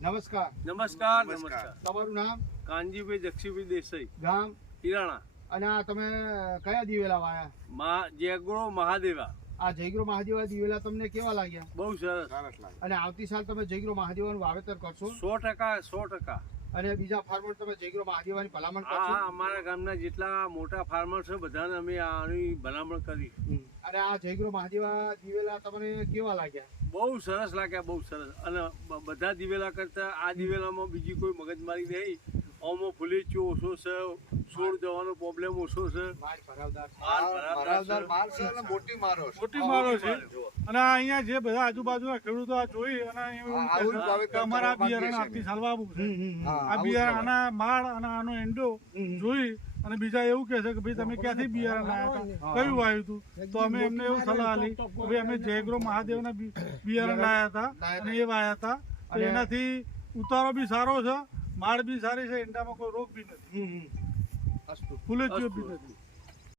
નમસ્કાર. નમસ્કાર. નમસ્કાર. તમારું નામ? કાનજીભાઈ જક્ષીભાઈ દેસાઈ, ગામ? ઈરાણા. અને આ તમે કયા દિવેલા વાયા? જેગડો મહાદેવા. આ જયગ્રો મહાદેવા દિવેલા તમને કેવા લાગ્યા? બહુ સરસ. અને આવતી સાલ તમે જયગ્રો મહાદેવાનું વાવેતર કરશો? 100%. અને બીજા ફાર્મર તમે જયગ્રો મહાદેવાની ભલામણ હા, કરશો? અમારા ગામના જેટલા મોટા ફાર્મર છે બધાને અમે આની ભલામણ કરી. અને આ જયગ્રો મહાદેવા દિવેલા તમને કેવા લાગ્યા? બહુ સરસ લાગ્યા, બહુ સરસ. અને બધા દિવેલા કરતા આ દિવેલામાં બીજી કોઈ મગજમારી નહીં. આમાં ફૂલેચો ઓછો છે, છોડ જવાનો પ્રોબ્લેમ ઓછો છે. માલ ભરાવદાર છે. મોટી મારો છે. અને અહીંયા જે બધા આજુબાજુના ખેડૂતો આ જોઈ અને અમારા બિયારણ આવતી સાલ વાવવું છે. આ બિયારણ આના માળ અને આનો એંડો જોઈ અને બીજા એવું કહે છે કે ભાઈ તમે ક્યાંથી બિયારણ લાવ્યા હતા, કયું વાવ્યું હતું? તો અમે એમને એવું સલાહ આપી કે ભાઈ અમે જયગ્રો મહાદેવના બિયારણ લાવ્યા હતા અને એ વાવ્યા હતા. અને એનાથી ઉતારો બી સારો છે, માળ બી સારી છે, એંડામાં કોઈ રોગ બી નથી, ફૂલેચીઓ બી નથી.